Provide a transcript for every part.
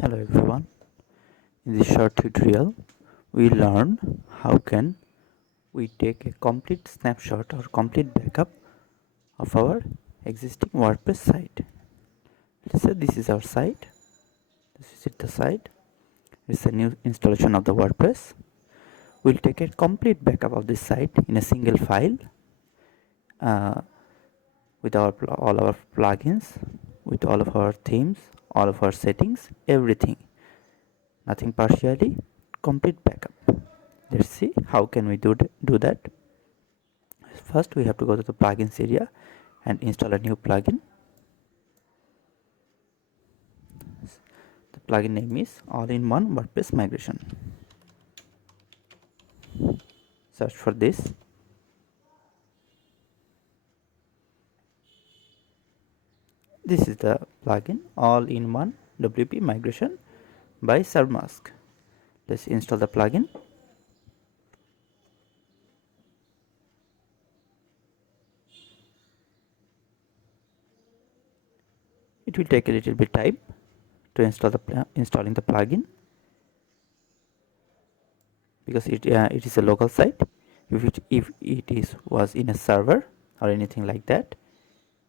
Hello everyone. In this short tutorial, we learn how can we take a complete snapshot or complete backup of our existing WordPress site. Let's say this is our site. This is the site. It's a new installation of the WordPress. We'll take a complete backup of this site in a single file uh, with all our plugins, with all of our themes, all of our settings, everything. Nothing partially, complete backup. Let's see how can we do that. First we have to go to the plugins area and install a new plugin. The plugin name is all-in-one WordPress migration. Search for this. This is the plugin all-in-one WP migration by Sermask. Let's install the plugin. It will take a little bit time to installing the plugin because it is a local site. If it was in a server or anything like that,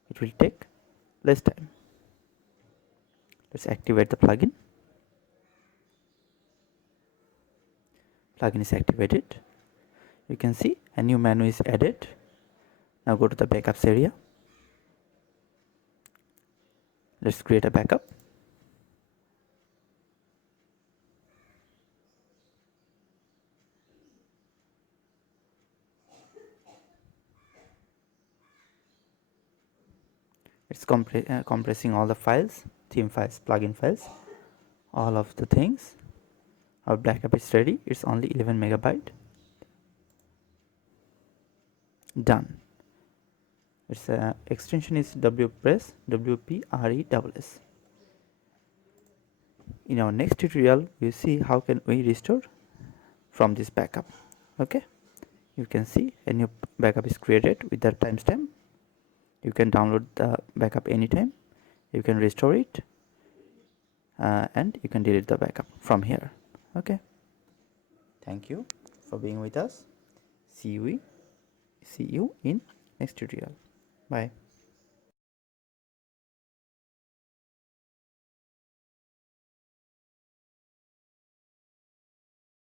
it will take less time. Let's activate the plugin. Plugin is activated. You can see a new menu is added. Now go to the backups area. Let's create a backup. It's compressing all the files, theme files, plugin files, all of the things. Our backup is ready. It's only 11 megabyte. Done. Its extension is WPress, WPRESS. In our next tutorial, we see how can we restore from this backup. Okay, you can see a new backup is created with the timestamp. You can download the backup anytime. You can restore it and you can delete the backup from here. Okay, thank you for being with us. See you in next tutorial. Bye.